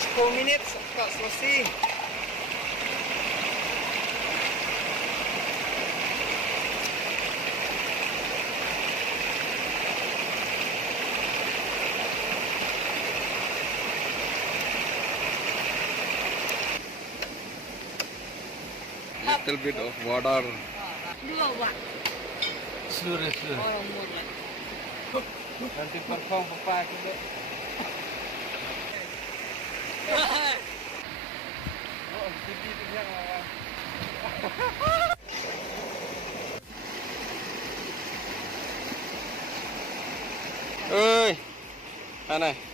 10 minit tak selesai. Little bit of water. Dua wak. Seluruh. Orang muda. Nanti perform apa kita. Oh, tinggi tu yang lawan. Ơi, anh này.